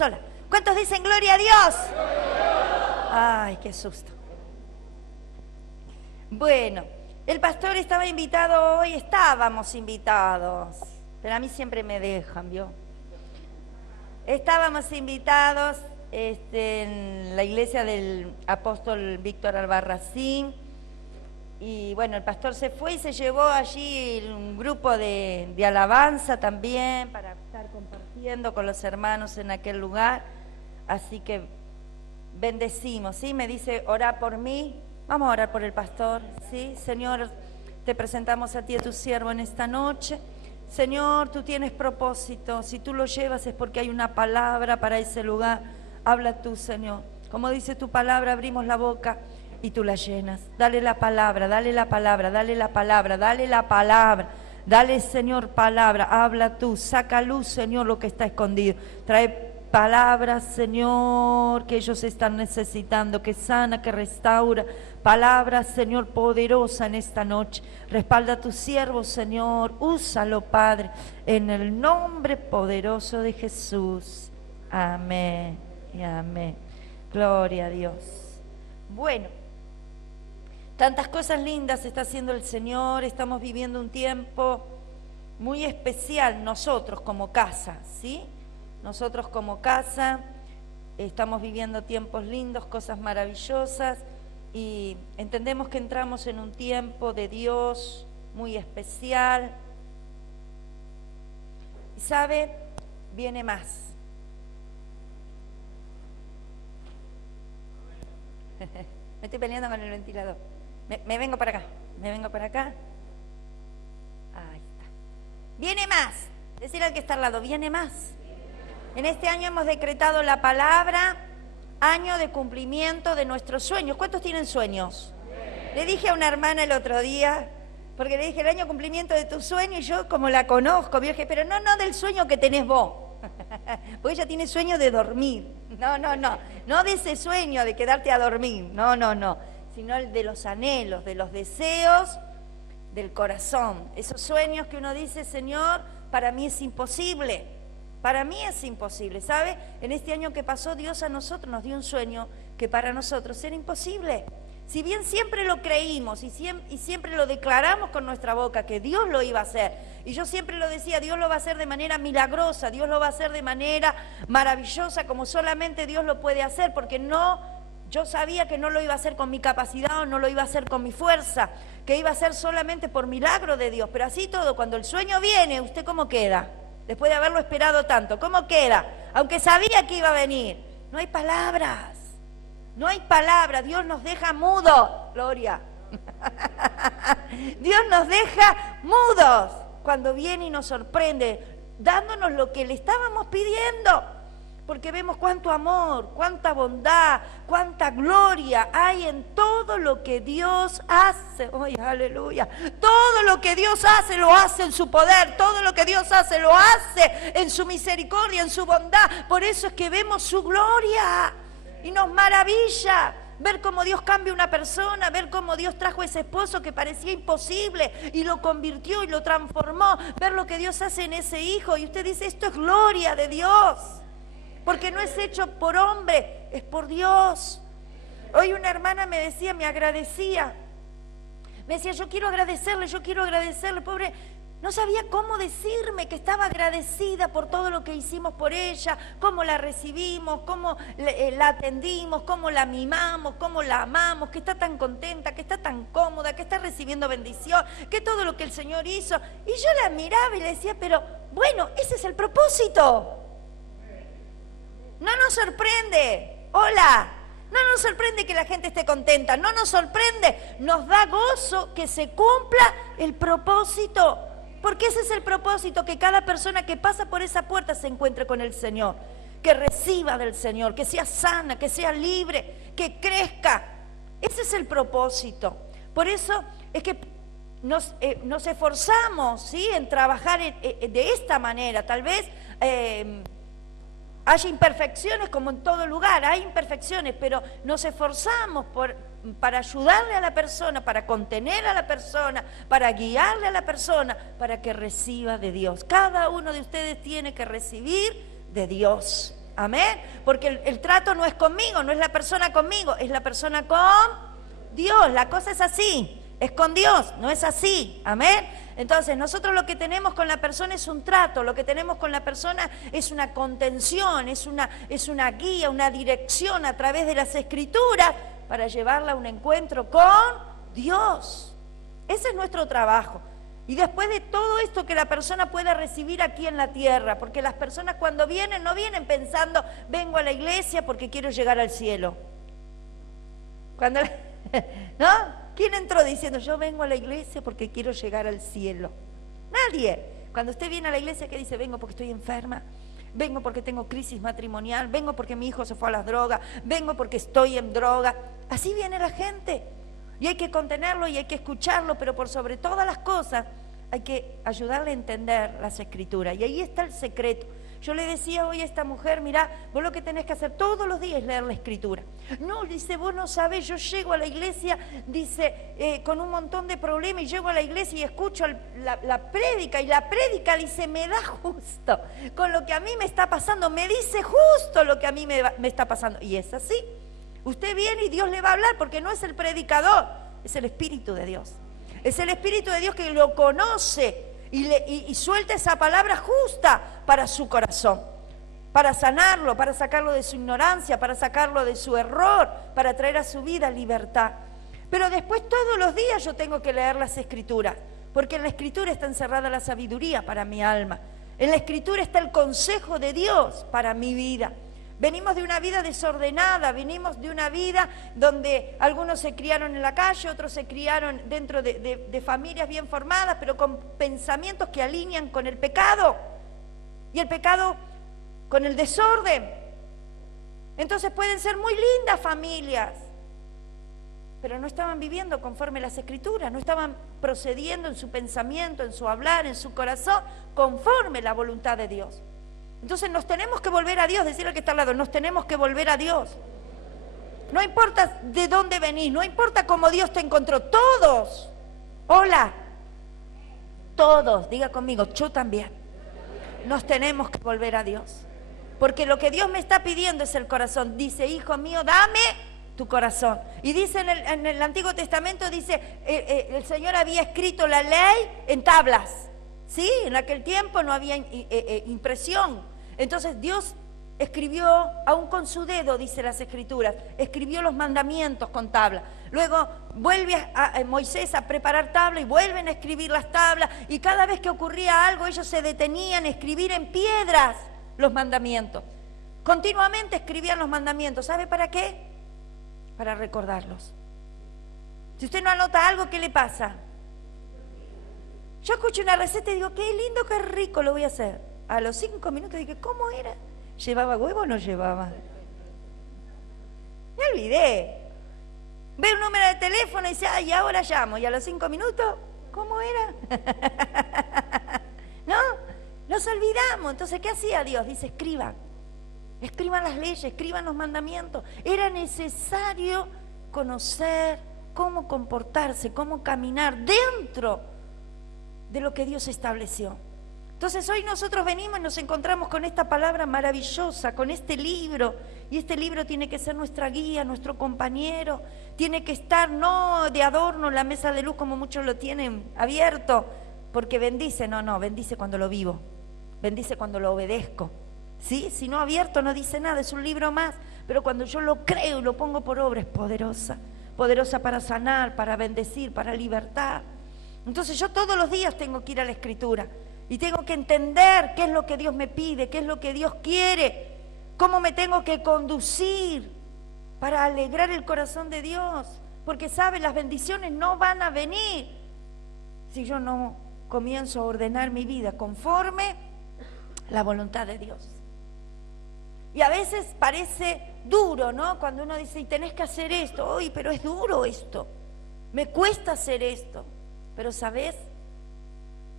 sola. ¿Cuántos dicen gloria a Dios? Ay, qué susto. Bueno, el pastor estaba invitado hoy, estábamos invitados, pero a mí siempre me dejan, ¿vio? Estábamos invitados en la iglesia del apóstol Víctor Albarracín, y bueno, el pastor se fue y se llevó allí un grupo de alabanza también para estar compartiendo con los hermanos en aquel lugar, así que bendecimos, ¿sí? Me dice, orá por mí. Vamos a orar por el pastor, ¿sí? Señor, te presentamos a ti, a tu siervo en esta noche. Señor, tú tienes propósito. Si tú lo llevas es porque hay una palabra para ese lugar. Habla tú, Señor. Como dice tu palabra, abrimos la boca y tú la llenas. Dale la palabra, dale la palabra, dale la palabra, dale la palabra. Dale, Señor, palabra. Habla tú. Saca a luz, Señor, lo que está escondido. Trae palabras, Señor, que ellos están necesitando, que sana, que restaura. Palabras, Señor, poderosa en esta noche. Respalda a tu siervo, Señor. Úsalo, Padre, en el nombre poderoso de Jesús. Amén y amén. Gloria a Dios. Bueno, tantas cosas lindas está haciendo el Señor. Estamos viviendo un tiempo muy especial nosotros como casa, ¿sí? Nosotros como casa estamos viviendo tiempos lindos, cosas maravillosas, y entendemos que entramos en un tiempo de Dios muy especial. Y sabe, viene más. Me estoy peleando con el ventilador. Me vengo para acá, me vengo para acá. Ahí está. Viene más. Decir al que está al lado, viene más. En este año hemos decretado la palabra año de cumplimiento de nuestros sueños. ¿Cuántos tienen sueños? Le dije a una hermana el otro día, porque le dije el año de cumplimiento de tu sueño, y yo como la conozco, me dije, pero no del sueño que tenés vos, porque ella tiene sueño de dormir. No de ese sueño de quedarte a dormir, no, sino el de los anhelos, de los deseos del corazón. Esos sueños que uno dice, Señor, para mí es imposible. Para mí es imposible, ¿sabe? En este año que pasó, Dios a nosotros nos dio un sueño que para nosotros era imposible. Si bien siempre lo creímos y siempre lo declaramos con nuestra boca que Dios lo iba a hacer, y yo siempre lo decía, Dios lo va a hacer de manera milagrosa, Dios lo va a hacer de manera maravillosa, como solamente Dios lo puede hacer, porque yo sabía que no lo iba a hacer con mi capacidad o no lo iba a hacer con mi fuerza, que iba a ser solamente por milagro de Dios. Pero así todo, cuando el sueño viene, ¿usted cómo queda? Después de haberlo esperado tanto, ¿cómo queda? Aunque sabía que iba a venir. No hay palabras. No hay palabras. Dios nos deja mudos. Gloria. Dios nos deja mudos cuando viene y nos sorprende, dándonos lo que le estábamos pidiendo. Porque vemos cuánto amor, cuánta bondad, cuánta gloria hay en todo lo que Dios hace. ¡Ay, aleluya! Todo lo que Dios hace, lo hace en su poder. Todo lo que Dios hace, lo hace en su misericordia, en su bondad. Por eso es que vemos su gloria y nos maravilla ver cómo Dios cambia una persona, ver cómo Dios trajo ese esposo que parecía imposible y lo convirtió y lo transformó, ver lo que Dios hace en ese hijo. Y usted dice, esto es gloria de Dios. Porque no es hecho por hombre, es por Dios. Hoy una hermana me decía, me agradecía. Me decía, yo quiero agradecerle, pobre. No sabía cómo decirme que estaba agradecida por todo lo que hicimos por ella, cómo la recibimos, cómo la atendimos, cómo la mimamos, cómo la amamos, que está tan contenta, que está tan cómoda, que está recibiendo bendición, que todo lo que el Señor hizo. Y yo la miraba y le decía, pero bueno, ese es el propósito. No nos sorprende, hola, no nos sorprende que la gente esté contenta, no nos sorprende, nos da gozo que se cumpla el propósito, porque ese es el propósito, que cada persona que pasa por esa puerta se encuentre con el Señor, que reciba del Señor, que sea sana, que sea libre, que crezca. Ese es el propósito. Por eso es que nos esforzamos, ¿sí?, en trabajar de esta manera. Tal vez haya imperfecciones, como en todo lugar, hay imperfecciones, pero nos esforzamos para ayudarle a la persona, para contener a la persona, para guiarle a la persona, para que reciba de Dios. Cada uno de ustedes tiene que recibir de Dios. Amén. Porque el trato no es conmigo, no es la persona conmigo, es la persona con Dios. La cosa es así, es con Dios, no es así. Amén. Entonces nosotros lo que tenemos con la persona es un trato, lo que tenemos con la persona es una contención, es una guía, una dirección a través de las Escrituras para llevarla a un encuentro con Dios. Ese es nuestro trabajo. Y después de todo esto que la persona pueda recibir aquí en la tierra, porque las personas cuando vienen, no vienen pensando, vengo a la iglesia porque quiero llegar al cielo. Cuando, ¿no? ¿Quién entró diciendo, yo vengo a la iglesia porque quiero llegar al cielo? Nadie. Cuando usted viene a la iglesia, ¿qué dice? Vengo porque estoy enferma, vengo porque tengo crisis matrimonial, vengo porque mi hijo se fue a las drogas, vengo porque estoy en droga. Así viene la gente. Y hay que contenerlo y hay que escucharlo, pero por sobre todas las cosas hay que ayudarle a entender las Escrituras. Y ahí está el secreto. Yo le decía hoy a esta mujer, mirá, vos lo que tenés que hacer todos los días es leer la Escritura. No, dice, vos no sabés, yo llego a la iglesia, dice, con un montón de problemas, y llego a la iglesia y escucho la prédica, y la prédica, dice, me da justo con lo que a mí me está pasando, me dice justo lo que a mí me está pasando. Y es así. Usted viene y Dios le va a hablar, porque no es el predicador, es el Espíritu de Dios. Es el Espíritu de Dios que lo conoce y suelta esa palabra justa para su corazón, para sanarlo, para sacarlo de su ignorancia, para sacarlo de su error, para traer a su vida libertad. Pero después todos los días yo tengo que leer las Escrituras, porque en la Escritura está encerrada la sabiduría para mi alma. En la Escritura está el consejo de Dios para mi vida. Venimos de una vida desordenada, venimos de una vida donde algunos se criaron en la calle, otros se criaron dentro de familias bien formadas, pero con pensamientos que alinean con el pecado, y el pecado con el desorden. Entonces pueden ser muy lindas familias, pero no estaban viviendo conforme las Escrituras, no estaban procediendo en su pensamiento, en su hablar, en su corazón, conforme la voluntad de Dios. Entonces nos tenemos que volver a Dios, decirle al que está al lado, nos tenemos que volver a Dios. No importa de dónde venís, no importa cómo Dios te encontró, todos, hola, todos, diga conmigo, yo también, nos tenemos que volver a Dios. Porque lo que Dios me está pidiendo es el corazón. Dice, hijo mío, dame tu corazón. Y dice en el Antiguo Testamento, dice, el Señor había escrito la ley en tablas. ¿Sí? En aquel tiempo no había impresión. Entonces Dios escribió, aún con su dedo, dice las Escrituras, escribió los mandamientos con tabla. Luego vuelve a Moisés a preparar tabla y vuelven a escribir las tablas. Y cada vez que ocurría algo, ellos se detenían a escribir en piedras los mandamientos. Continuamente escribían los mandamientos. ¿Sabe para qué? Para recordarlos. Si usted no anota algo, ¿qué le pasa? Yo escucho una receta y digo, qué lindo, qué rico, lo voy a hacer. A los 5 minutos dije, ¿cómo era? ¿Llevaba huevo o no llevaba? Me olvidé. Ve un número de teléfono y dice, ay, ahora llamo. Y a los 5 minutos, ¿cómo era? ¿No? Nos olvidamos. Entonces, ¿qué hacía Dios? Dice, escriban. Escriban las leyes, escriban los mandamientos. Era necesario conocer cómo comportarse, cómo caminar dentro de lo que Dios estableció. Entonces hoy nosotros venimos y nos encontramos con esta palabra maravillosa, con este libro, y este libro tiene que ser nuestra guía, nuestro compañero, tiene que estar no de adorno en la mesa de luz como muchos lo tienen abierto, porque bendice, no, bendice cuando lo vivo, bendice cuando lo obedezco, ¿sí? Si no abierto no dice nada, es un libro más, pero cuando yo lo creo y lo pongo por obra es poderosa, poderosa para sanar, para bendecir, para libertar. Entonces yo todos los días tengo que ir a la Escritura y tengo que entender qué es lo que Dios me pide, qué es lo que Dios quiere, cómo me tengo que conducir para alegrar el corazón de Dios, porque sabe, las bendiciones no van a venir si yo no comienzo a ordenar mi vida conforme la voluntad de Dios. Y a veces parece duro, ¿no? Cuando uno dice, y tenés que hacer esto, uy, pero es duro esto, me cuesta hacer esto. Pero ¿sabés?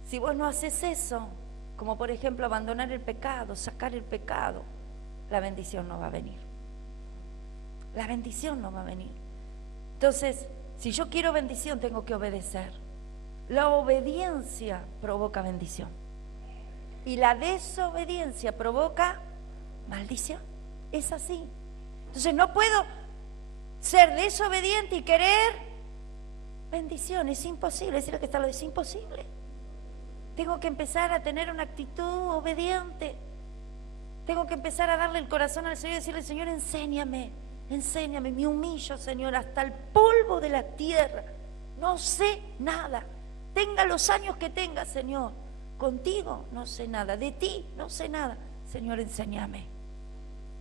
Si vos no haces eso, como por ejemplo abandonar el pecado, sacar el pecado, la bendición no va a venir. La bendición no va a venir. Entonces, si yo quiero bendición, tengo que obedecer. La obediencia provoca bendición. Y la desobediencia provoca maldición. Es así. Entonces no puedo ser desobediente y querer bendición. Es imposible. Decirle que está lo es imposible. Tengo que empezar a tener una actitud obediente. Tengo que empezar a darle el corazón al Señor y decirle, Señor, enséñame, enséñame. Me humillo, Señor, hasta el polvo de la tierra. No sé nada. Tenga los años que tenga, Señor. Contigo no sé nada. De ti no sé nada. Señor, enséñame.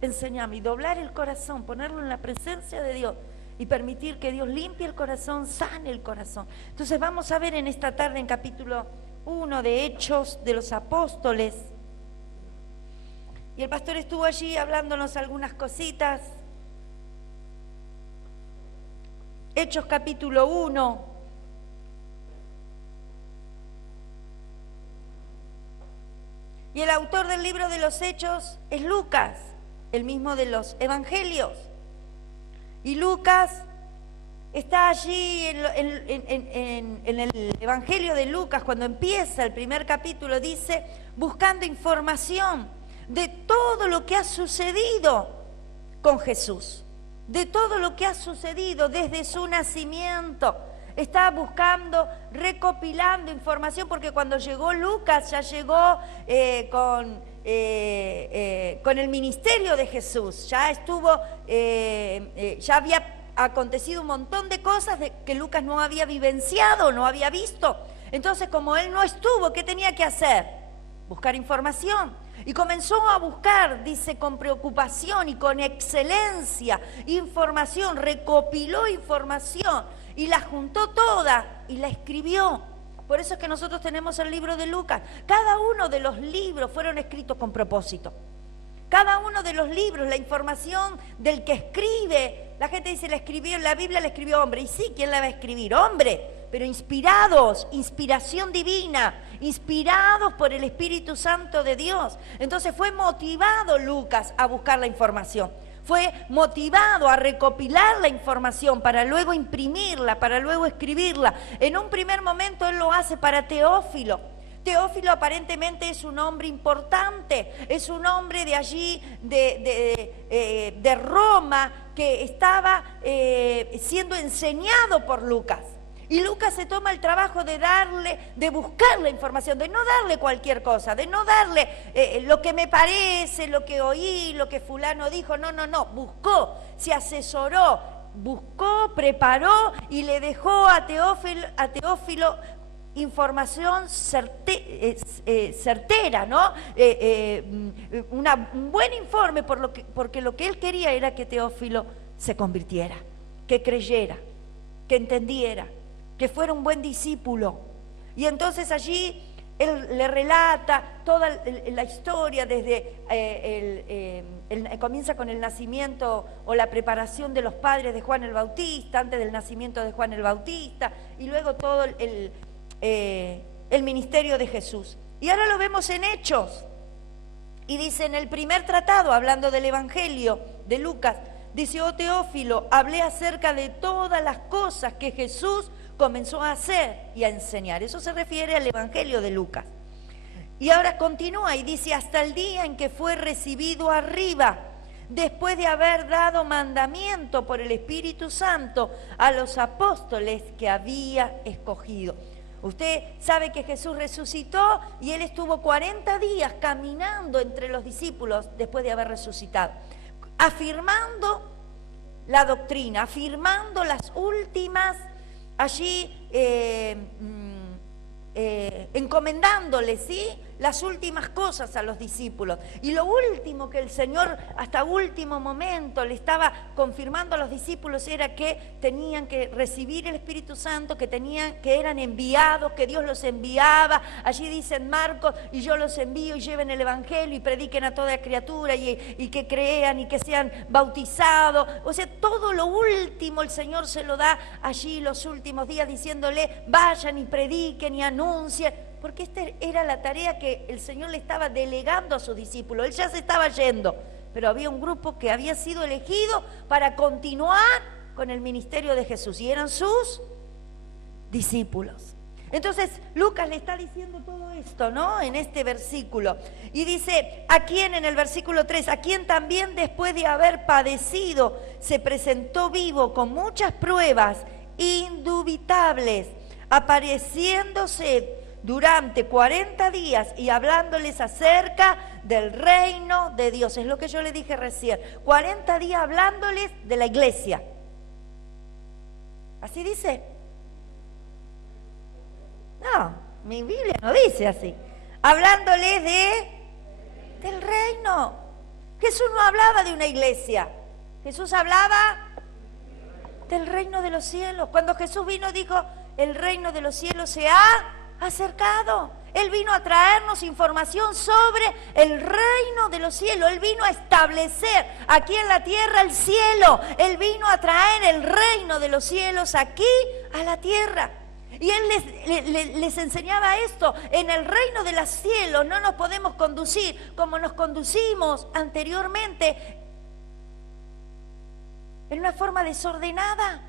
Enséñame. Y doblar el corazón, ponerlo en la presencia de Dios. Y permitir que Dios limpie el corazón, sane el corazón. Entonces vamos a ver en esta tarde en capítulo 1 de Hechos de los Apóstoles. Y el pastor estuvo allí hablándonos algunas cositas. Hechos capítulo 1. Y el autor del libro de los Hechos es Lucas, el mismo de los Evangelios. Y Lucas está allí en el Evangelio de Lucas, cuando empieza el primer capítulo, dice, buscando información de todo lo que ha sucedido con Jesús, de todo lo que ha sucedido desde su nacimiento. Está buscando, recopilando información, porque cuando llegó Lucas ya llegó con el ministerio de Jesús, ya estuvo, ya había acontecido un montón de cosas que Lucas no había vivenciado, no había visto. Entonces, como él no estuvo, ¿qué tenía que hacer? Buscar información. Y comenzó a buscar, dice, con preocupación y con excelencia, información, recopiló información y la juntó toda y la escribió. Por eso es que nosotros tenemos el libro de Lucas. Cada uno de los libros fueron escritos con propósito. Cada uno de los libros, la información del que escribe, la gente dice, la Biblia la escribió hombre. Y sí, ¿quién la va a escribir? Hombre, pero inspirados, inspiración divina, inspirados por el Espíritu Santo de Dios. Entonces fue motivado Lucas a buscar la información. Fue motivado a recopilar la información para luego imprimirla, para luego escribirla. En un primer momento él lo hace para Teófilo. Teófilo aparentemente es un hombre importante, es un hombre de allí, de Roma, que estaba siendo enseñado por Lucas. Y Lucas se toma el trabajo de buscar la información, de no darle cualquier cosa, de no darle lo que me parece, lo que oí, lo que fulano dijo. No, buscó, se asesoró, buscó, preparó y le dejó a Teófilo información certera, ¿no? Un buen informe, porque lo que él quería era que Teófilo se convirtiera, que creyera, que entendiera, que fuera un buen discípulo. Y entonces allí él le relata toda la historia desde comienza con el nacimiento o la preparación de los padres de Juan el Bautista, antes del nacimiento de Juan el Bautista, y luego todo el ministerio de Jesús. Y ahora lo vemos en Hechos. Y dice en el primer tratado, hablando del Evangelio de Lucas, dice, oh Teófilo, hablé acerca de todas las cosas que Jesús comenzó a hacer y a enseñar. Eso se refiere al Evangelio de Lucas. Y ahora continúa y dice, hasta el día en que fue recibido arriba, después de haber dado mandamiento por el Espíritu Santo a los apóstoles que había escogido. Usted sabe que Jesús resucitó y él estuvo 40 días caminando entre los discípulos después de haber resucitado, afirmando la doctrina, afirmando las últimas, allí encomendándoles, ¿sí?, las últimas cosas a los discípulos. Y lo último que el Señor hasta último momento le estaba confirmando a los discípulos era que tenían que recibir el Espíritu Santo, que eran enviados, que Dios los enviaba. Allí dicen Marcos, y yo los envío y lleven el Evangelio y prediquen a toda criatura y que crean y que sean bautizados. O sea, todo lo último el Señor se lo da allí los últimos días, diciéndole, vayan y prediquen y anuncien. Porque esta era la tarea que el Señor le estaba delegando a sus discípulos. Él ya se estaba yendo, pero había un grupo que había sido elegido para continuar con el ministerio de Jesús, y eran sus discípulos. Entonces, Lucas le está diciendo todo esto, ¿no? En este versículo. Y dice, ¿a quién? En el versículo 3, a quien también después de haber padecido, se presentó vivo con muchas pruebas indubitables, apareciéndose durante 40 días y hablándoles acerca del reino de Dios. Es lo que yo le dije recién. 40 días hablándoles de la iglesia. ¿Así dice? No, mi Biblia no dice así. Hablándoles del reino. Jesús no hablaba de una iglesia. Jesús hablaba del reino de los cielos. Cuando Jesús vino dijo, el reino de los cielos se ha acercado. Él vino a traernos información sobre el reino de los cielos. Él vino a establecer aquí en la tierra el cielo. Él vino a traer el reino de los cielos aquí a la tierra. Y Él les enseñaba esto. En el reino de los cielos no nos podemos conducir como nos conducimos anteriormente, en una forma desordenada.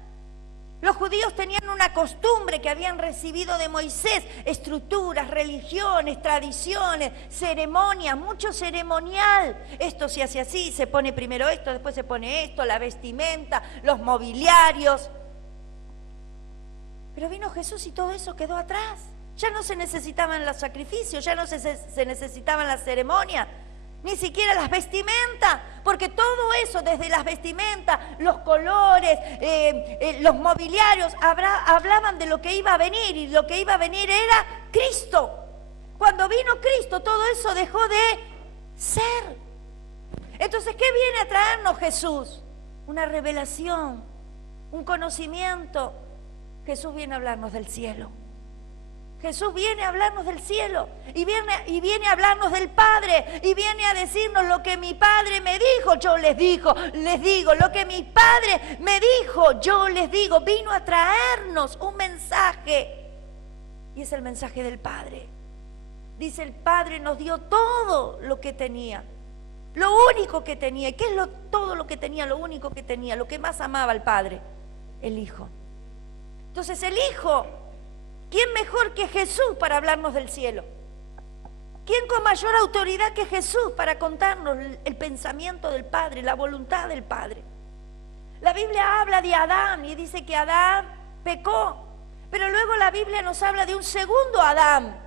Los judíos tenían una costumbre que habían recibido de Moisés, estructuras, religiones, tradiciones, ceremonias, mucho ceremonial. Esto se hace así, se pone primero esto, después se pone esto, la vestimenta, los mobiliarios. Pero vino Jesús y todo eso quedó atrás. Ya no se necesitaban los sacrificios, ya no se necesitaban las ceremonias, ni siquiera las vestimentas, porque todo eso, desde las vestimentas, los colores, los mobiliarios, hablaban de lo que iba a venir, y lo que iba a venir era Cristo. Cuando vino Cristo, todo eso dejó de ser. Entonces, ¿qué viene a traernos Jesús? Una revelación, un conocimiento. Jesús viene a hablarnos del cielo. Jesús viene a hablarnos del cielo y viene a hablarnos del Padre y viene a decirnos lo que mi Padre me dijo, yo les digo, lo que mi Padre me dijo, yo les digo. Vino a traernos un mensaje y es el mensaje del Padre. Dice, el Padre nos dio todo lo que tenía, lo único que tenía. ¿Y qué es todo lo que tenía, lo único que tenía, lo que más amaba al Padre? El Hijo. Entonces el Hijo, ¿quién mejor que Jesús para hablarnos del cielo? ¿Quién con mayor autoridad que Jesús para contarnos el pensamiento del Padre, la voluntad del Padre? La Biblia habla de Adán y dice que Adán pecó, pero luego la Biblia nos habla de un segundo Adán.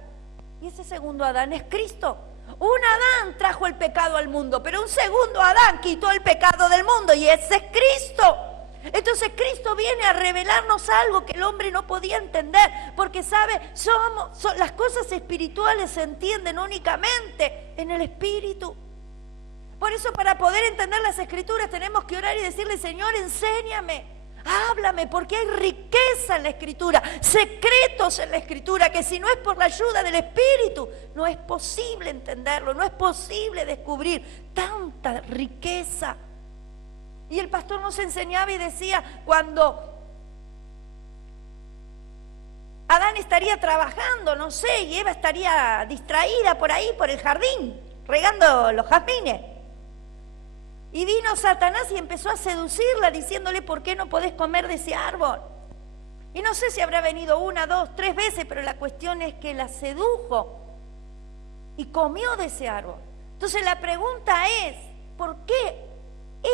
Y ese segundo Adán es Cristo. Un Adán trajo el pecado al mundo, pero un segundo Adán quitó el pecado del mundo y ese es Cristo. Entonces Cristo viene a revelarnos algo que el hombre no podía entender, porque sabe, las cosas espirituales se entienden únicamente en el Espíritu. Por eso, para poder entender las Escrituras tenemos que orar y decirle, Señor, enséñame, háblame, porque hay riqueza en la Escritura, secretos en la Escritura, que si no es por la ayuda del Espíritu, no es posible entenderlo, no es posible descubrir tanta riqueza. Y el pastor nos enseñaba y decía, cuando Adán estaría trabajando, no sé, y Eva estaría distraída por ahí, por el jardín, regando los jazmines. Y vino Satanás y empezó a seducirla, diciéndole, ¿por qué no podés comer de ese árbol? Y no sé si habrá venido 1, 2, 3 veces, pero la cuestión es que la sedujo y comió de ese árbol. Entonces la pregunta es, ¿por qué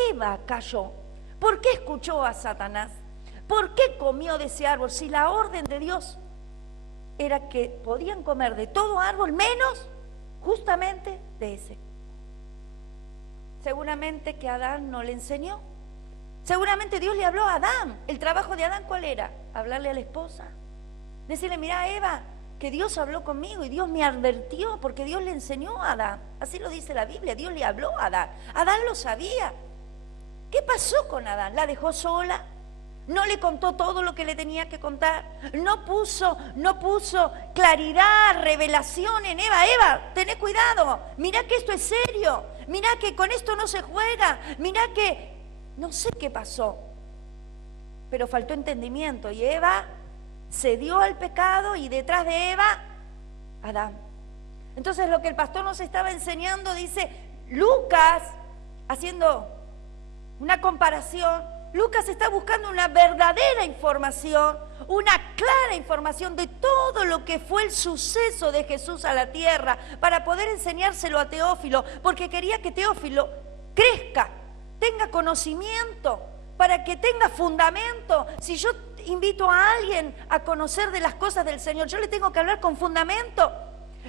Eva cayó? ¿Por qué escuchó a Satanás? ¿Por qué comió de ese árbol? Si la orden de Dios era que podían comer de todo árbol, menos justamente de ese. Seguramente que Adán no le enseñó. Seguramente Dios le habló a Adán. ¿El trabajo de Adán cuál era? Hablarle a la esposa. Decirle, mirá, Eva, que Dios habló conmigo y Dios me advirtió, porque Dios le enseñó a Adán. Así lo dice la Biblia, Dios le habló a Adán. Adán lo sabía. ¿Qué pasó con Adán? ¿La dejó sola? ¿No le contó todo lo que le tenía que contar? ¿No puso claridad, revelación en Eva? Eva, tené cuidado, mirá que esto es serio, mirá que con esto no se juega, mirá que... No sé qué pasó, pero faltó entendimiento y Eva cedió al pecado y detrás de Eva, Adán. Entonces lo que el pastor nos estaba enseñando, dice Lucas, haciendo una comparación, Lucas está buscando una verdadera información, una clara información de todo lo que fue el suceso de Jesús a la tierra para poder enseñárselo a Teófilo, porque quería que Teófilo crezca, tenga conocimiento, para que tenga fundamento. Si yo invito a alguien a conocer de las cosas del Señor, yo le tengo que hablar con fundamento.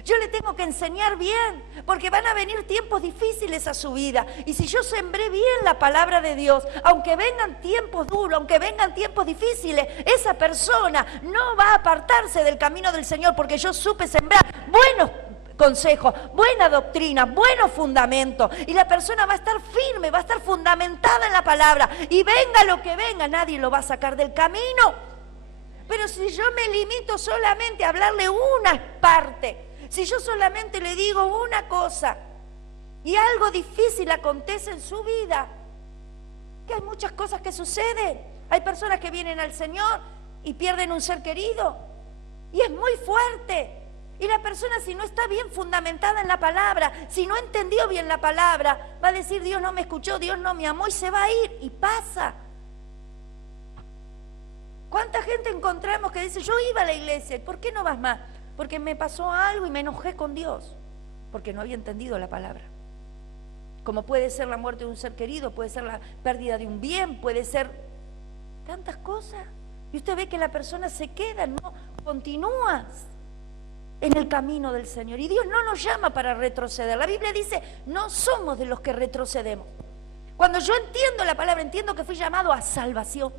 Yo le tengo que enseñar bien, porque van a venir tiempos difíciles a su vida. Y si yo sembré bien la palabra de Dios, aunque vengan tiempos duros, aunque vengan tiempos difíciles, esa persona no va a apartarse del camino del Señor, porque yo supe sembrar buenos consejos, buena doctrina, buenos fundamentos. Y la persona va a estar firme, va a estar fundamentada en la palabra. Y venga lo que venga, nadie lo va a sacar del camino. Pero si yo me limito solamente a hablarle una parte, si yo solamente le digo una cosa y algo difícil acontece en su vida, que hay muchas cosas que suceden. Hay personas que vienen al Señor y pierden un ser querido y es muy fuerte. Y la persona, si no está bien fundamentada en la palabra, si no entendió bien la palabra, va a decir: Dios no me escuchó, Dios no me amó, y se va a ir, y pasa. ¿Cuánta gente encontramos que dice: yo iba a la iglesia, ¿por qué no vas más? Porque me pasó algo y me enojé con Dios, porque no había entendido la palabra. Como puede ser la muerte de un ser querido, puede ser la pérdida de un bien, puede ser tantas cosas. Y usted ve que la persona se queda, no continúa en el camino del Señor. Y Dios no nos llama para retroceder. La Biblia dice: no somos de los que retrocedemos. Cuando yo entiendo la palabra, entiendo que fui llamado a salvación.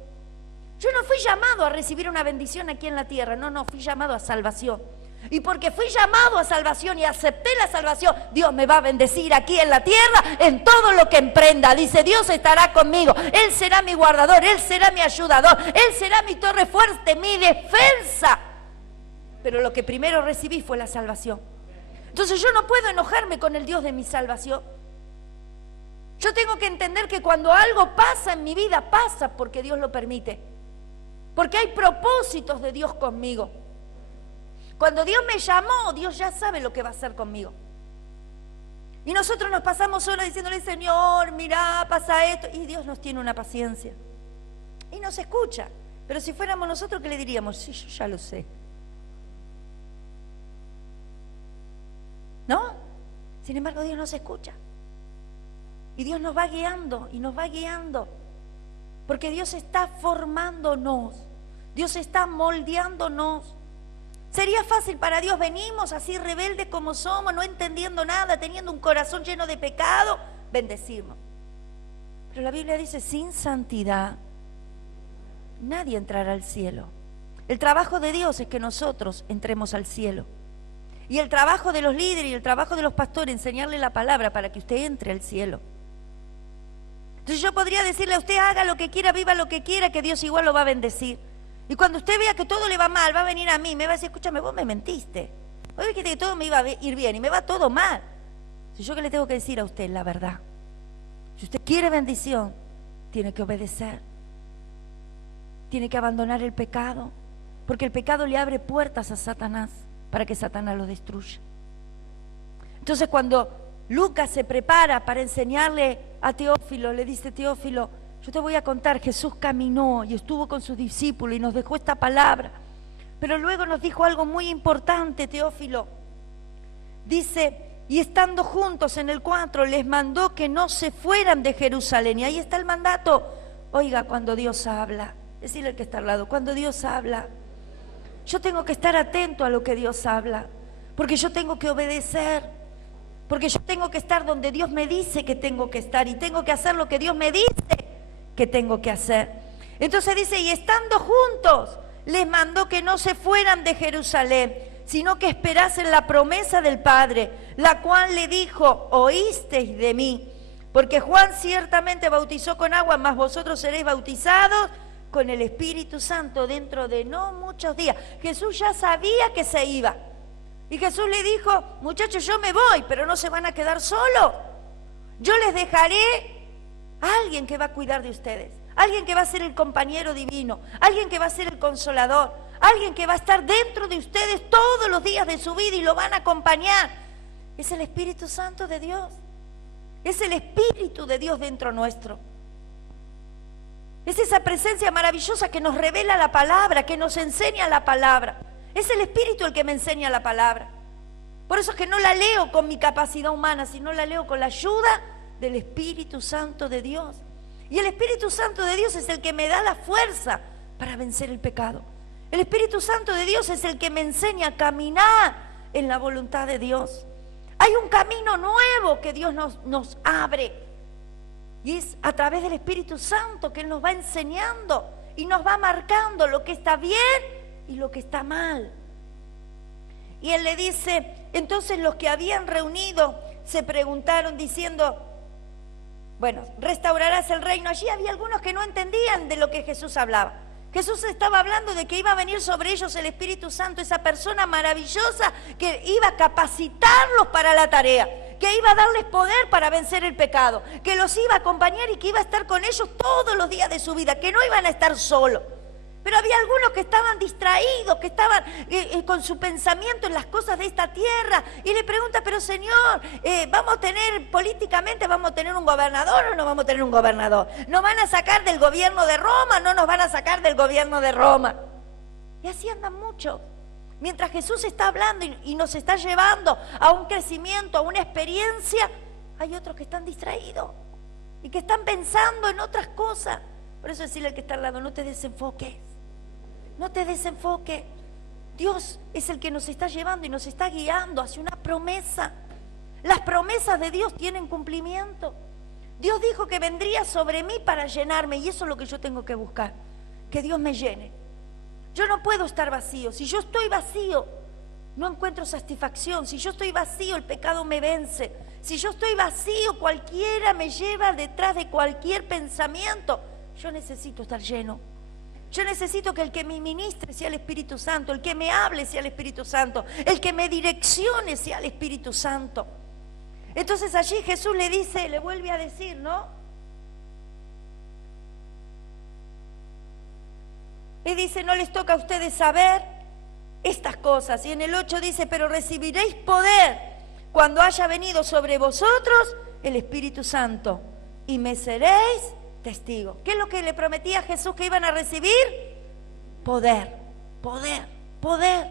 Yo no fui llamado a recibir una bendición aquí en la tierra, no, fui llamado a salvación. Y porque fui llamado a salvación y acepté la salvación, Dios me va a bendecir aquí en la tierra en todo lo que emprenda. Dice: Dios estará conmigo, Él será mi guardador, Él será mi ayudador, Él será mi torre fuerte, mi defensa. Pero lo que primero recibí fue la salvación. Entonces yo no puedo enojarme con el Dios de mi salvación. Yo tengo que entender que cuando algo pasa en mi vida, pasa porque Dios lo permite. Porque hay propósitos de Dios conmigo. Cuando Dios me llamó, Dios ya sabe lo que va a hacer conmigo. Y nosotros nos pasamos horas diciéndole: Señor, mirá, pasa esto. Y Dios nos tiene una paciencia. Y nos escucha. Pero si fuéramos nosotros, ¿qué le diríamos? Sí, yo ya lo sé. ¿No? Sin embargo, Dios nos escucha. Y Dios nos va guiando y nos va guiando. Porque Dios está formándonos. Dios está moldeándonos. Sería fácil para Dios: venimos así rebeldes como somos, no entendiendo nada, teniendo un corazón lleno de pecado, bendecirnos. Pero la Biblia dice: sin santidad nadie entrará al cielo. El trabajo de Dios es que nosotros entremos al cielo. Y el trabajo de los líderes y el trabajo de los pastores, enseñarle la palabra para que usted entre al cielo. Entonces yo podría decirle a usted: haga lo que quiera, viva lo que quiera, que Dios igual lo va a bendecir. Y cuando usted vea que todo le va mal, va a venir a mí, me va a decir: escúchame, vos me mentiste. Vos dijiste que todo me iba a ir bien y me va todo mal. Si yo, ¿qué le tengo que decir a usted? La verdad. Si usted quiere bendición, tiene que obedecer. Tiene que abandonar el pecado, porque el pecado le abre puertas a Satanás para que Satanás lo destruya. Entonces cuando Lucas se prepara para enseñarle a Teófilo, le dice: Teófilo, yo te voy a contar, Jesús caminó y estuvo con sus discípulos y nos dejó esta palabra, pero luego nos dijo algo muy importante, Teófilo. Dice: y estando juntos en el 4, les mandó que no se fueran de Jerusalén. Y ahí está el mandato. Oiga, cuando Dios habla, decirle al que está al lado: cuando Dios habla, yo tengo que estar atento a lo que Dios habla, porque yo tengo que obedecer, porque yo tengo que estar donde Dios me dice que tengo que estar y tengo que hacer lo que Dios me dice que tengo que hacer. Entonces dice: y estando juntos, les mandó que no se fueran de Jerusalén, sino que esperasen la promesa del Padre, la cual le dijo: oísteis de mí, porque Juan ciertamente bautizó con agua, mas vosotros seréis bautizados con el Espíritu Santo dentro de no muchos días. Jesús ya sabía que se iba. Y Jesús le dijo: muchachos, yo me voy, pero no se van a quedar solos. Yo les dejaré a alguien que va a cuidar de ustedes, alguien que va a ser el compañero divino, alguien que va a ser el consolador, alguien que va a estar dentro de ustedes todos los días de su vida y lo van a acompañar. Es el Espíritu Santo de Dios. Es el Espíritu de Dios dentro nuestro. Es esa presencia maravillosa que nos revela la palabra, que nos enseña la palabra. Es el Espíritu el que me enseña la palabra. Por eso es que no la leo con mi capacidad humana, sino la leo con la ayuda del Espíritu Santo de Dios. Y el Espíritu Santo de Dios es el que me da la fuerza para vencer el pecado. El Espíritu Santo de Dios es el que me enseña a caminar en la voluntad de Dios. Hay un camino nuevo que Dios nos abre. Y es a través del Espíritu Santo que Él nos va enseñando y nos va marcando lo que está bien y lo que está mal. Y Él le dice, entonces los que habían reunido se preguntaron diciendo, bueno, restaurarás el reino. Allí había algunos que no entendían de lo que Jesús hablaba. Jesús estaba hablando de que iba a venir sobre ellos el Espíritu Santo, esa persona maravillosa que iba a capacitarlos para la tarea, que iba a darles poder para vencer el pecado, que los iba a acompañar y que iba a estar con ellos todos los días de su vida, que no iban a estar solos. Pero había algunos que estaban distraídos, que estaban con su pensamiento en las cosas de esta tierra. Y le pregunta, pero Señor, políticamente vamos a tener un gobernador o no vamos a tener un gobernador? ¿Nos van a sacar del gobierno de Roma? ¿No nos van a sacar del gobierno de Roma? Y así andan muchos. Mientras Jesús está hablando y nos está llevando a un crecimiento, a una experiencia, hay otros que están distraídos y que están pensando en otras cosas. Por eso decirle al que está al lado, no te desenfoques. No te desenfoques. Dios es el que nos está llevando y nos está guiando hacia una promesa. Las promesas de Dios tienen cumplimiento. Dios dijo que vendría sobre mí para llenarme y eso es lo que yo tengo que buscar. Que Dios me llene. Yo no puedo estar vacío. Si yo estoy vacío, no encuentro satisfacción. Si yo estoy vacío, el pecado me vence. Si yo estoy vacío, cualquiera me lleva detrás de cualquier pensamiento. Yo necesito estar lleno. Yo necesito que el que me ministre sea el Espíritu Santo, el que me hable sea el Espíritu Santo, el que me direccione sea el Espíritu Santo. Entonces allí Jesús le dice, le vuelve a decir, ¿no? Y dice, no les toca a ustedes saber estas cosas. Y en el 8 dice, pero recibiréis poder cuando haya venido sobre vosotros el Espíritu Santo y me seréis testigos. ¿Qué es lo que le prometía a Jesús que iban a recibir? Poder, poder, poder.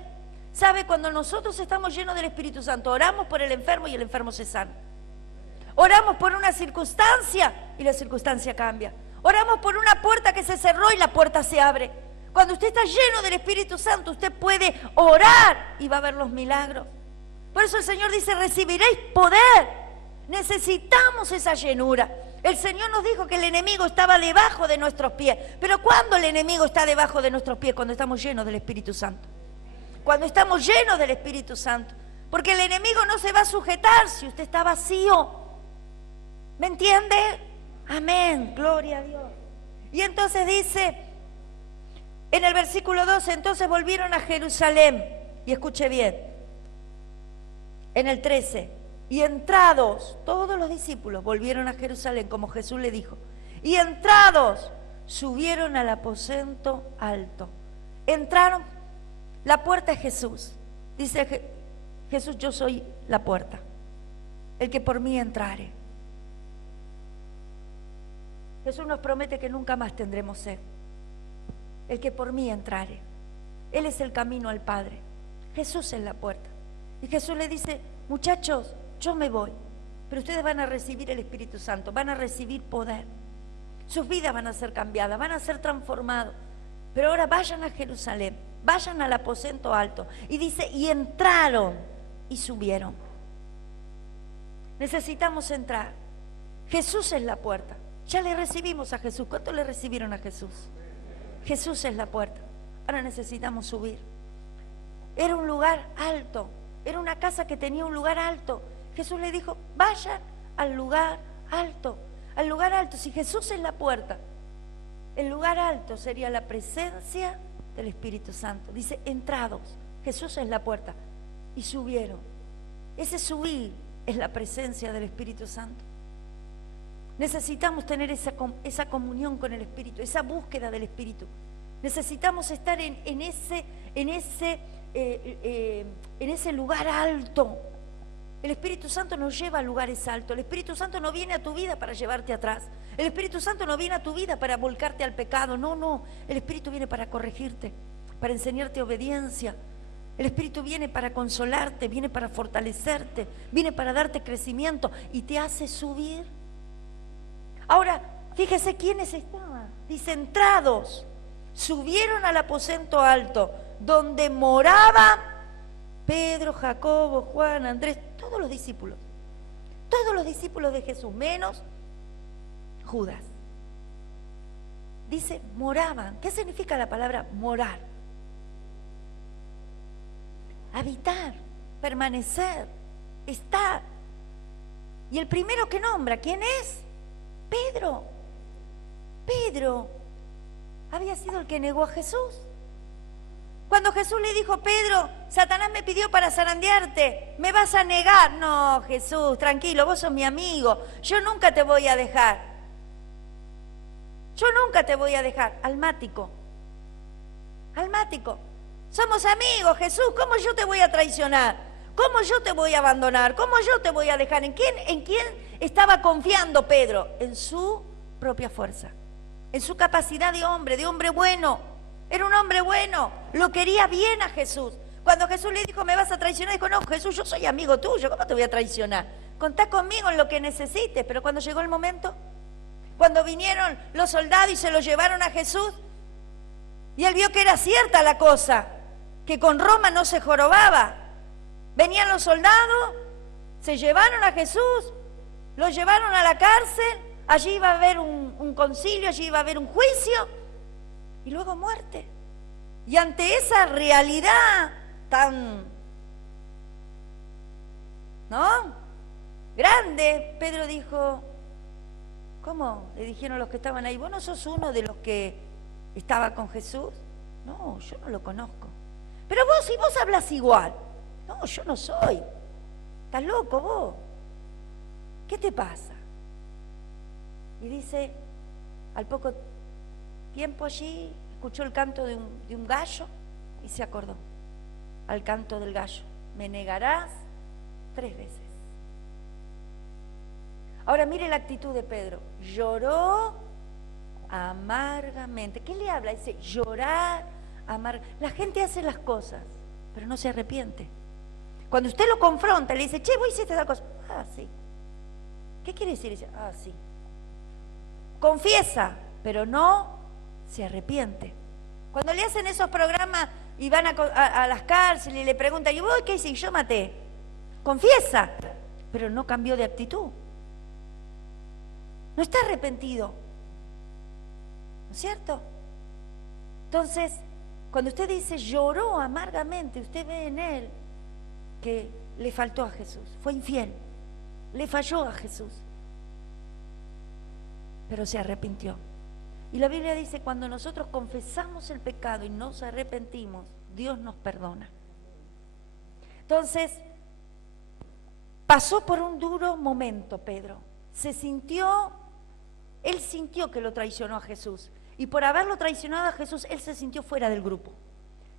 ¿Sabe? Cuando nosotros estamos llenos del Espíritu Santo, oramos por el enfermo y el enfermo se sana. Oramos por una circunstancia y la circunstancia cambia. Oramos por una puerta que se cerró y la puerta se abre. Cuando usted está lleno del Espíritu Santo, usted puede orar y va a ver los milagros. Por eso el Señor dice, recibiréis poder. Necesitamos esa llenura. El Señor nos dijo que el enemigo estaba debajo de nuestros pies. Pero ¿cuándo el enemigo está debajo de nuestros pies? Cuando estamos llenos del Espíritu Santo. Cuando estamos llenos del Espíritu Santo. Porque el enemigo no se va a sujetar si usted está vacío. ¿Me entiende? Amén, gloria a Dios. Y entonces dice, en el versículo 12, entonces volvieron a Jerusalén. Y escuche bien, en el 13. Y entrados, todos los discípulos volvieron a Jerusalén, como Jesús le dijo. Y entrados, subieron al aposento alto. Entraron, la puerta es Jesús. Dice Jesús, yo soy la puerta, el que por mí entrare. Jesús nos promete que nunca más tendremos sed. El que por mí entrare. Él es el camino al Padre. Jesús es la puerta. Y Jesús le dice, muchachos, yo me voy, pero ustedes van a recibir el Espíritu Santo, van a recibir poder. Sus vidas van a ser cambiadas, van a ser transformados. Pero ahora vayan a Jerusalén, vayan al aposento alto. Y dice, y entraron y subieron. Necesitamos entrar. Jesús es la puerta. Ya le recibimos a Jesús. ¿Cuántos le recibieron a Jesús? Jesús es la puerta. Ahora necesitamos subir. Era un lugar alto. Era una casa que tenía un lugar alto. Jesús le dijo, vayan al lugar alto. Al lugar alto. Si Jesús es la puerta, el lugar alto sería la presencia del Espíritu Santo. Dice, entrados. Jesús es la puerta. Y subieron. Ese subir es la presencia del Espíritu Santo. Necesitamos tener esa comunión con el Espíritu, esa búsqueda del Espíritu. Necesitamos estar en ese lugar alto. El Espíritu Santo nos lleva a lugares altos. El Espíritu Santo no viene a tu vida para llevarte atrás. El Espíritu Santo no viene a tu vida para volcarte al pecado. No, no. El Espíritu viene para corregirte, para enseñarte obediencia. El Espíritu viene para consolarte, viene para fortalecerte, viene para darte crecimiento y te hace subir. Ahora, fíjese quiénes estaban. Dice, entrados, subieron al aposento alto, donde moraban Pedro, Jacobo, Juan, Andrés, todos los discípulos de Jesús, menos Judas. Dice, moraban. ¿Qué significa la palabra morar? Habitar, permanecer, estar. Y el primero que nombra, ¿quién es? Pedro. Pedro había sido el que negó a Jesús. Cuando Jesús le dijo, Pedro, Satanás me pidió para zarandearte, ¿me vas a negar? No, Jesús, tranquilo, vos sos mi amigo, yo nunca te voy a dejar. Yo nunca te voy a dejar. Almático. Somos amigos, Jesús, ¿cómo yo te voy a traicionar? ¿Cómo yo te voy a abandonar? ¿Cómo yo te voy a dejar? ¿En quién estaba confiando Pedro? En su propia fuerza, en su capacidad de hombre bueno. Era un hombre bueno, lo quería bien a Jesús. Cuando Jesús le dijo, ¿me vas a traicionar? Dijo, no, Jesús, yo soy amigo tuyo, ¿cómo te voy a traicionar? Contá conmigo en lo que necesites. Pero cuando llegó el momento, cuando vinieron los soldados y se lo llevaron a Jesús, y él vio que era cierta la cosa, que con Roma no se jorobaba. Venían los soldados, se llevaron a Jesús, lo llevaron a la cárcel, allí iba a haber un concilio, allí iba a haber un juicio, y luego muerte. Y ante esa realidad tan, ¿no?, grande, Pedro dijo, ¿cómo? Le dijeron los que estaban ahí, ¿vos no sos uno de los que estaba con Jesús? No, yo no lo conozco. Pero vos, si vos hablas igual. No, yo no soy. ¿Estás loco vos? ¿Qué te pasa? Y dice, al poco tiempo allí, escuchó el canto de un gallo y se acordó. Al canto del gallo, me negarás 3 veces. Ahora mire la actitud de Pedro. Lloró amargamente. ¿Qué le habla? Dice, llorar amargamente. La gente hace las cosas, pero no se arrepiente. Cuando usted lo confronta, le dice, che, vos hiciste esa cosa. Ah, sí. ¿Qué quiere decir? Dice, ah, sí. Confiesa, pero no se arrepiente. Cuando le hacen esos programas y van a las cárceles y le preguntan, ¿y vos qué hiciste? Yo maté. Confiesa, pero no cambió de actitud. No está arrepentido. ¿No es cierto? Entonces, cuando usted dice lloró amargamente, usted ve en él que le faltó a Jesús, fue infiel, le falló a Jesús, pero se arrepintió. Y la Biblia dice, cuando nosotros confesamos el pecado y nos arrepentimos, Dios nos perdona. Entonces, pasó por un duro momento Pedro, él sintió que lo traicionó a Jesús, y por haberlo traicionado a Jesús, él se sintió fuera del grupo,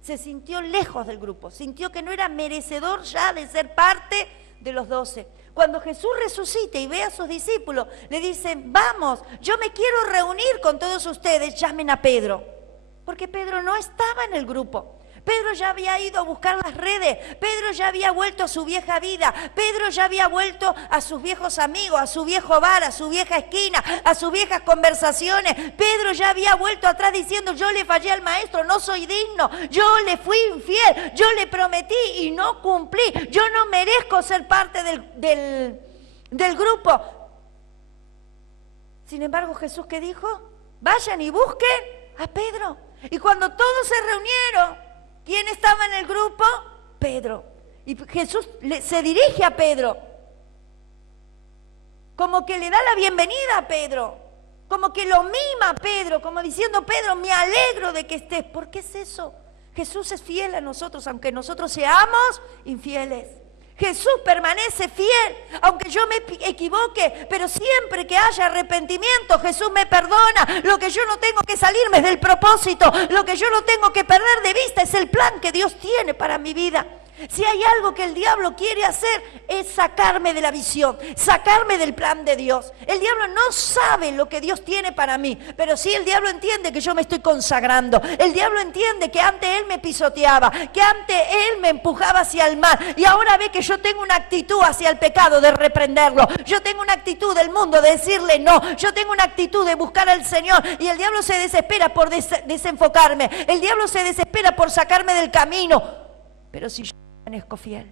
se sintió lejos del grupo, sintió que no era merecedor ya de ser parte de los 12. Cuando Jesús resucite y ve a sus discípulos, le dicen, vamos, yo me quiero reunir con todos ustedes, llamen a Pedro. Porque Pedro no estaba en el grupo. Pedro ya había ido a buscar las redes, Pedro ya había vuelto a su vieja vida, Pedro ya había vuelto a sus viejos amigos, a su viejo bar, a su vieja esquina, a sus viejas conversaciones. Pedro ya había vuelto atrás diciendo, yo le fallé al maestro, no soy digno, yo le fui infiel, yo le prometí y no cumplí, yo no merezco ser parte del grupo. Sin embargo, Jesús, ¿qué dijo? Vayan y busquen a Pedro. Y cuando todos se reunieron, ¿quién estaba en el grupo? Pedro. Y Jesús se dirige a Pedro, como que le da la bienvenida a Pedro, como que lo mima a Pedro, como diciendo, Pedro, me alegro de que estés. ¿Por qué es eso? Jesús es fiel a nosotros, aunque nosotros seamos infieles. Jesús permanece fiel, aunque yo me equivoque, pero siempre que haya arrepentimiento, Jesús me perdona. Lo que yo no tengo que salirme es del propósito, lo que yo no tengo que perder de vista es el plan que Dios tiene para mi vida. Si hay algo que el diablo quiere hacer, es sacarme de la visión, sacarme del plan de Dios. El diablo no sabe lo que Dios tiene para mí, pero sí el diablo entiende que yo me estoy consagrando. El diablo entiende que antes él me pisoteaba, que antes él me empujaba hacia el mal, y ahora ve que yo tengo una actitud hacia el pecado de reprenderlo. Yo tengo una actitud del mundo de decirle no. Yo tengo una actitud de buscar al Señor, y el diablo se desespera por desenfocarme. El diablo se desespera por sacarme del camino. Pero si yo permanezco fiel,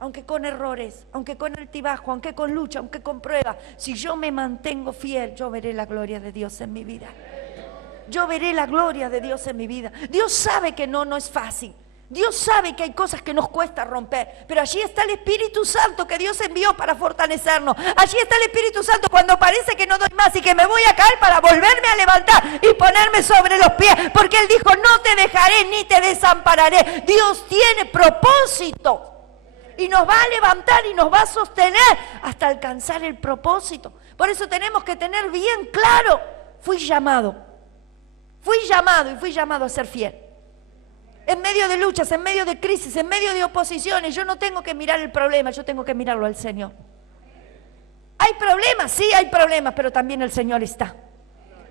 aunque con errores, aunque con altibajo, aunque con lucha, aunque con prueba, si yo me mantengo fiel, yo veré la gloria de Dios en mi vida. Yo veré la gloria de Dios en mi vida. Dios sabe que no es fácil. Dios sabe que hay cosas que nos cuesta romper, pero allí está el Espíritu Santo que Dios envió para fortalecernos. Allí está el Espíritu Santo cuando parece que no doy más y que me voy a caer, para volverme a levantar y ponerme sobre los pies, porque Él dijo: no te dejaré ni te desampararé. Dios tiene propósito y nos va a levantar y nos va a sostener hasta alcanzar el propósito. Por eso tenemos que tener bien claro: fui llamado y fui llamado a ser fiel. En medio de luchas, en medio de crisis, en medio de oposiciones, yo no tengo que mirar el problema, yo tengo que mirarlo al Señor. ¿Hay problemas? Sí, hay problemas, pero también el Señor está.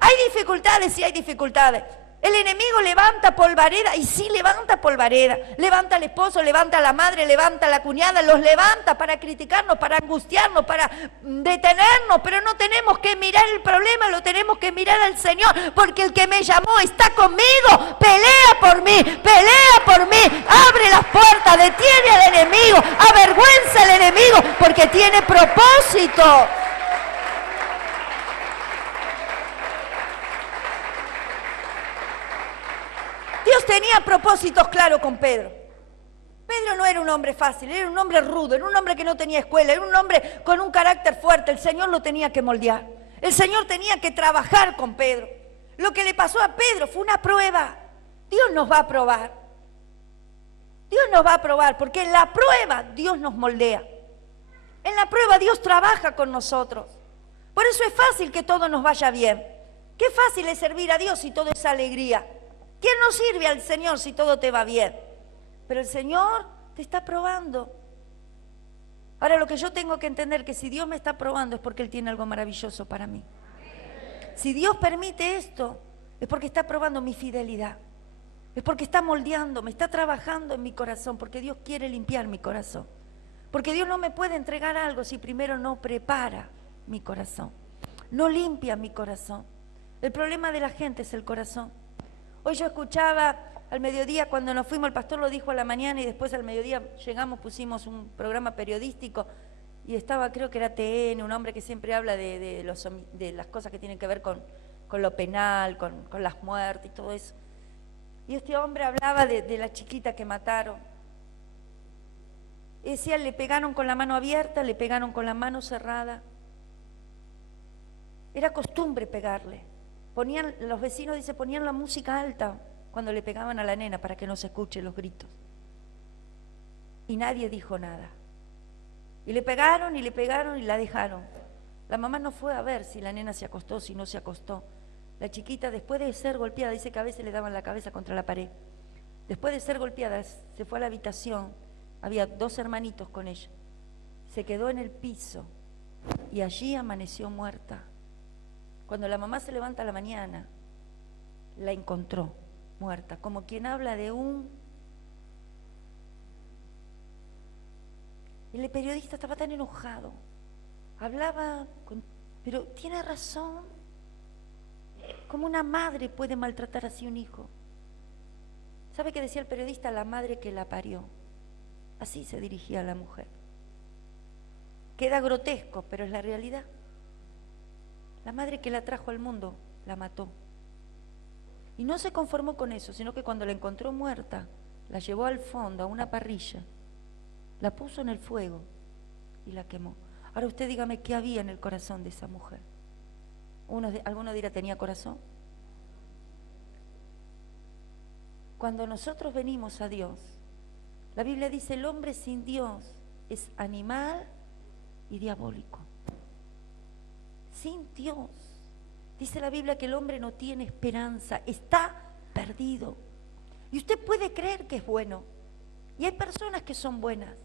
¿Hay dificultades? Sí, hay dificultades. El enemigo levanta polvareda, y sí levanta polvareda. Levanta al esposo, levanta a la madre, levanta a la cuñada, los levanta para criticarnos, para angustiarnos, para detenernos. Pero no tenemos que mirar el problema, lo tenemos que mirar al Señor, porque el que me llamó está conmigo. Pelea por mí, abre las puertas, detiene al enemigo, avergüenza al enemigo, porque tiene propósito. Dios tenía propósitos claros con Pedro. Pedro no era un hombre fácil, era un hombre rudo, era un hombre que no tenía escuela, era un hombre con un carácter fuerte. El Señor lo tenía que moldear. El Señor tenía que trabajar con Pedro. Lo que le pasó a Pedro fue una prueba. Dios nos va a probar. Dios nos va a probar, porque en la prueba Dios nos moldea. En la prueba Dios trabaja con nosotros. Por eso es fácil que todo nos vaya bien. Qué fácil es servir a Dios si todo es alegría. ¿Quién no sirve al Señor si todo te va bien? Pero el Señor te está probando. Ahora, lo que yo tengo que entender es que si Dios me está probando es porque Él tiene algo maravilloso para mí. Si Dios permite esto, es porque está probando mi fidelidad. Es porque está moldeando, me está trabajando en mi corazón, porque Dios quiere limpiar mi corazón. Porque Dios no me puede entregar algo si primero no prepara mi corazón, no limpia mi corazón. El problema de la gente es el corazón. Hoy yo escuchaba al mediodía, cuando nos fuimos, el pastor lo dijo a la mañana, y después al mediodía llegamos, pusimos un programa periodístico, y estaba, creo que era TN, un hombre que siempre habla de las cosas que tienen que ver con lo penal, con las muertes y todo eso. Y este hombre hablaba de la chiquita que mataron. Y decía, le pegaron con la mano abierta, le pegaron con la mano cerrada. Era costumbre pegarle. Los vecinos, dice, ponían la música alta cuando le pegaban a la nena para que no se escuchen los gritos. Y nadie dijo nada. Y le pegaron y la dejaron. La mamá no fue a ver si la nena se acostó, si no se acostó. La chiquita, después de ser golpeada, dice que a veces le daban la cabeza contra la pared. Después de ser golpeada, se fue a la habitación. Había 2 hermanitos con ella. Se quedó en el piso y allí amaneció muerta. Cuando la mamá se levanta a la mañana, la encontró muerta, como quien habla de un... El periodista estaba tan enojado, hablaba, pero tiene razón. ¿Cómo una madre puede maltratar así a un hijo? ¿Sabe qué decía el periodista? La madre que la parió. Así se dirigía a la mujer. Queda grotesco, pero es la realidad. La madre que la trajo al mundo la mató. Y no se conformó con eso, sino que cuando la encontró muerta, la llevó al fondo, a una parrilla, la puso en el fuego y la quemó. Ahora usted dígame qué había en el corazón de esa mujer. Alguno dirá, ¿tenía corazón? Cuando nosotros venimos a Dios, la Biblia dice, el hombre sin Dios es animal y diabólico. Sin Dios. Dice la Biblia que el hombre no tiene esperanza, está perdido. Y usted puede creer que es bueno, Y hay personas que son buenas,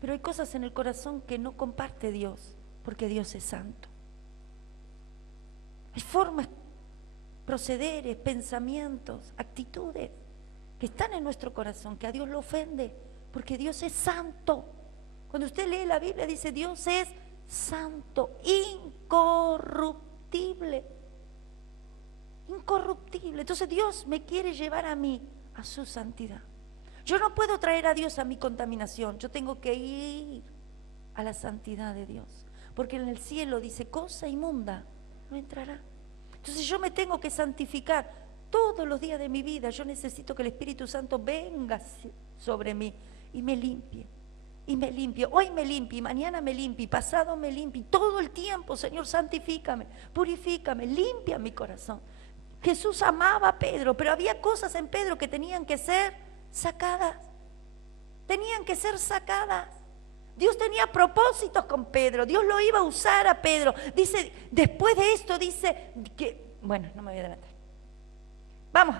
pero hay cosas en el corazón que no comparte Dios, porque Dios es santo. Hay formas, procederes, pensamientos, actitudes que están en nuestro corazón, que a Dios lo ofende, porque Dios es santo. Cuando usted lee la Biblia dice Dios es santo, incorruptible. Incorruptible. Entonces Dios me quiere llevar a mí a su santidad. Yo no puedo traer a Dios a mi contaminación, yo tengo que ir a la santidad de Dios, porque en el cielo dice cosa inmunda no entrará. Entonces yo me tengo que santificar todos los días de mi vida. Yo necesito que el Espíritu Santo venga sobre mí y me limpie. Y me limpie, hoy me limpie, mañana me limpie, pasado me limpie, todo el tiempo, Señor, santifícame, purifícame, limpia mi corazón. Jesús amaba a Pedro, pero había cosas en Pedro que tenían que ser sacadas. Tenían que ser sacadas. Dios tenía propósitos con Pedro, Dios lo iba a usar a Pedro. Dice, después de esto dice que, bueno, no me voy a adelantar. Vamos.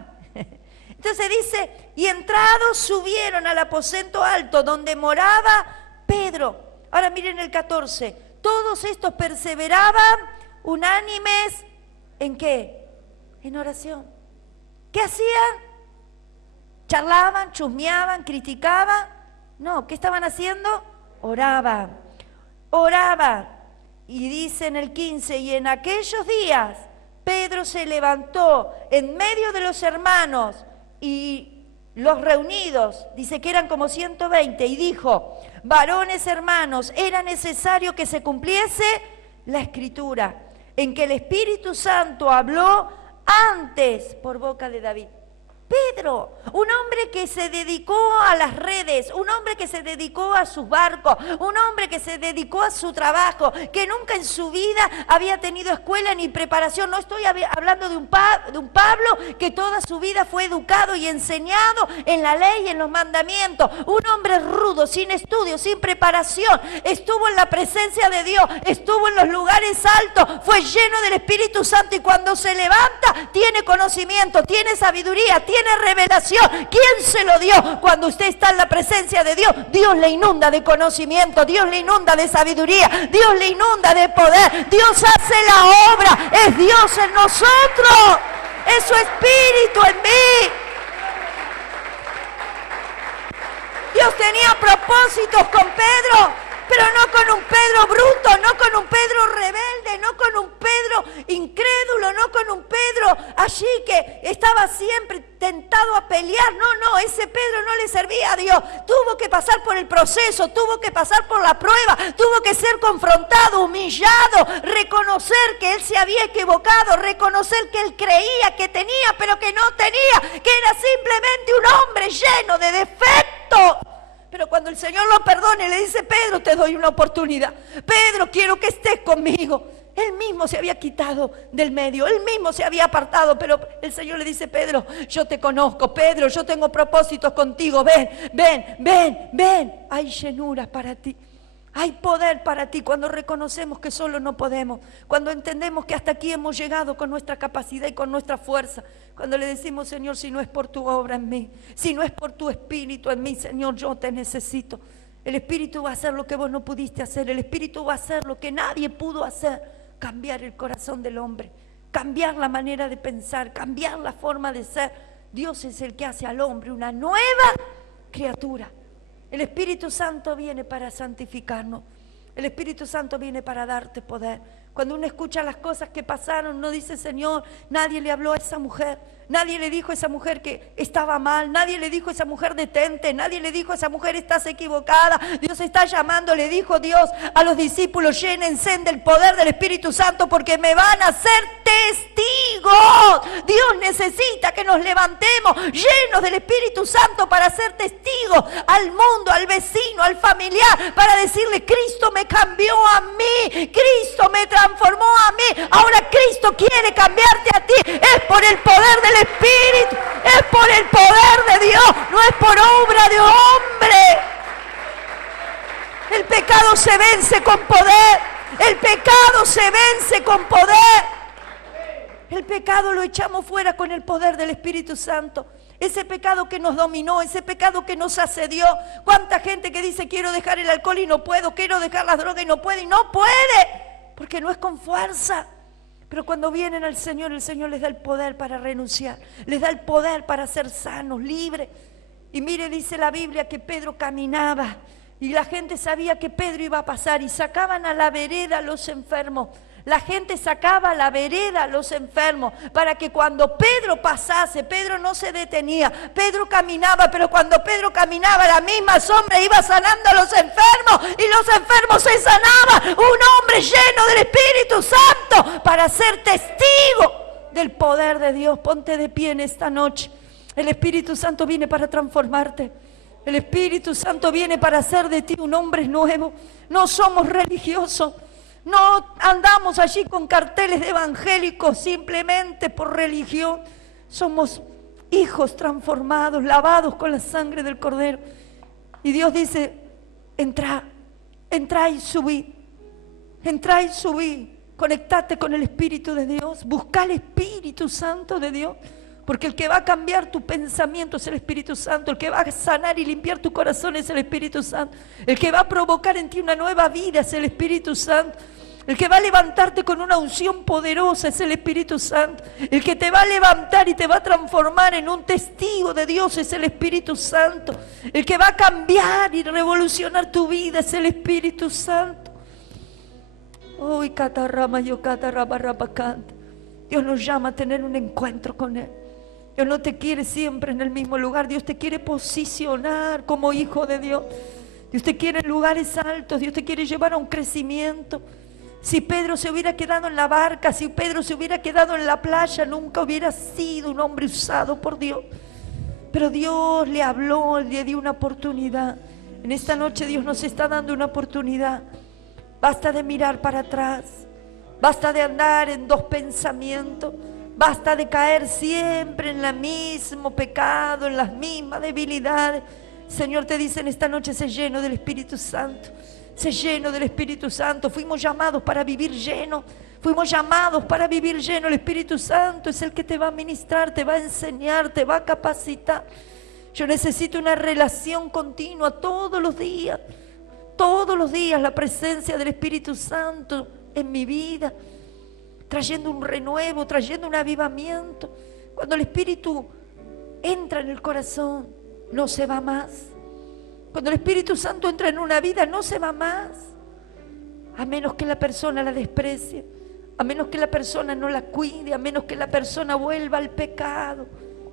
Entonces dice, y entrados subieron al aposento alto donde moraba Pedro. Ahora miren el 14. Todos estos perseveraban unánimes, ¿en qué? En oración. ¿Qué hacían? ¿Charlaban, chusmeaban, criticaban? No, ¿qué estaban haciendo? Oraban. Oraban. Y dice en el 15, y en aquellos días Pedro se levantó en medio de los hermanos y los reunidos, dice que eran como 120, y dijo, varones hermanos, era necesario que se cumpliese la Escritura, en que el Espíritu Santo habló antes por boca de David. Pedro, un hombre que se dedicó a las redes, un hombre que se dedicó a sus barcos, un hombre que se dedicó a su trabajo, que nunca en su vida había tenido escuela ni preparación. No estoy hablando de un Pablo que toda su vida fue educado y enseñado en la ley y en los mandamientos. Un hombre rudo, sin estudio, sin preparación, estuvo en la presencia de Dios, estuvo en los lugares altos, fue lleno del Espíritu Santo, y cuando se levanta tiene conocimiento, tiene sabiduría, tiene revelación. ¿Quién se lo dio? Cuando usted está en la presencia de Dios, Dios le inunda de conocimiento, Dios le inunda de sabiduría, Dios le inunda de poder, Dios hace la obra, es Dios en nosotros, es su Espíritu en mí. Dios tenía propósitos con Pedro, pero no con un Pedro bruto, no con un Pedro rebelde, no con un Pedro incrédulo, no con un Pedro allí que estaba siempre tentado a pelear. No, ese Pedro no le servía a Dios. Tuvo que pasar por el proceso, tuvo que pasar por la prueba, tuvo que ser confrontado, humillado, reconocer que él se había equivocado, reconocer que él creía que tenía, pero que no tenía, que era simplemente un hombre lleno de defectos. Pero cuando el Señor lo perdone, le dice, Pedro, te doy una oportunidad. Pedro, quiero que estés conmigo. Él mismo se había quitado del medio, él mismo se había apartado, pero el Señor le dice, Pedro, yo te conozco, Pedro, yo tengo propósitos contigo, ven. Hay llenuras para ti. Hay poder para ti cuando reconocemos que solo no podemos, cuando entendemos que hasta aquí hemos llegado con nuestra capacidad y con nuestra fuerza, cuando le decimos, Señor, si no es por tu obra en mí, si no es por tu Espíritu en mí, Señor, yo te necesito. El Espíritu va a hacer lo que vos no pudiste hacer, el Espíritu va a hacer lo que nadie pudo hacer, cambiar el corazón del hombre, cambiar la manera de pensar, cambiar la forma de ser. Dios es el que hace al hombre una nueva criatura. El Espíritu Santo viene para santificarnos. El Espíritu Santo viene para darte poder. Cuando uno escucha las cosas que pasaron, no dice, Señor, nadie le habló a esa mujer, nadie le dijo a esa mujer que estaba mal, nadie le dijo a esa mujer detente, nadie le dijo a esa mujer estás equivocada. Dios está llamando, le dijo Dios a los discípulos, llénense del poder del Espíritu Santo porque me van a ser testigos. Dios necesita que nos levantemos llenos del Espíritu Santo para ser testigos al mundo, al vecino, al familiar, para decirle, Cristo me cambió a mí, Cristo me transformó a mí, ahora Cristo quiere cambiarte a ti. Es por el poder del Espíritu, es por el poder de Dios, no es por obra de hombre. El pecado se vence con poder, el pecado se vence con poder. el pecado lo echamos fuera con el poder del Espíritu Santo. Ese pecado que nos dominó, ese pecado que nos asedió. ¿Cuánta gente que dice quiero dejar el alcohol y no puedo, quiero dejar las drogas y no puede, porque no es con fuerza? Pero cuando vienen al Señor, el Señor les da el poder para renunciar, les da el poder para ser sanos, libres. Y mire, dice la Biblia que Pedro caminaba y la gente sabía que Pedro iba a pasar y sacaban a la vereda a los enfermos. La gente sacaba a la vereda a los enfermos para que cuando Pedro pasase, Pedro no se detenía, Pedro caminaba, pero cuando Pedro caminaba la misma sombra iba sanando a los enfermos y los enfermos se sanaban. Un hombre lleno del Espíritu Santo para ser testigo del poder de Dios. Ponte de pie en esta noche. El Espíritu Santo viene para transformarte. El Espíritu Santo viene para hacer de ti un hombre nuevo. No somos religiosos. No andamos allí con carteles de evangélicos simplemente por religión. Somos hijos transformados, lavados con la sangre del Cordero. Y Dios dice, entra y subí. Entra y subí. Conectate con el Espíritu de Dios. Busca el Espíritu Santo de Dios. Porque el que va a cambiar tu pensamiento es el Espíritu Santo. El que va a sanar y limpiar tu corazón es el Espíritu Santo. El que va a provocar en ti una nueva vida es el Espíritu Santo. El que va a levantarte con una unción poderosa es el Espíritu Santo. El que te va a levantar y te va a transformar en un testigo de Dios es el Espíritu Santo. El que va a cambiar y revolucionar tu vida es el Espíritu Santo. Uy, catarrama yo catarrama rapacante. Dios nos llama a tener un encuentro con Él. Dios no te quiere siempre en el mismo lugar. Dios te quiere posicionar como hijo de Dios. Dios te quiere en lugares altos. Dios te quiere llevar a un crecimiento. Si Pedro se hubiera quedado en la barca, si Pedro se hubiera quedado en la playa, nunca hubiera sido un hombre usado por Dios. Pero Dios le habló, le dio una oportunidad. En esta noche Dios nos está dando una oportunidad. Basta de mirar para atrás. Basta de andar en dos pensamientos. Basta de caer siempre en el mismo pecado, en las mismas debilidades. El Señor te dice en esta noche, sé lleno del Espíritu Santo. Sé lleno del Espíritu Santo. Fuimos llamados para vivir lleno. Fuimos llamados para vivir lleno. El Espíritu Santo es el que te va a ministrar, te va a enseñar, te va a capacitar. Yo necesito una relación continua todos los días. Todos los días la presencia del Espíritu Santo en mi vida, trayendo un renuevo, trayendo un avivamiento. Cuando el Espíritu entra en el corazón, no se va más. Cuando el Espíritu Santo entra en una vida, no se va más. A menos que la persona la desprecie, a menos que la persona no la cuide, a menos que la persona vuelva al pecado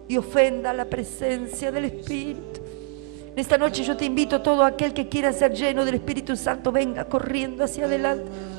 y ofenda la presencia del Espíritu. En esta noche yo te invito a todo aquel que quiera ser lleno del Espíritu Santo, venga corriendo hacia adelante.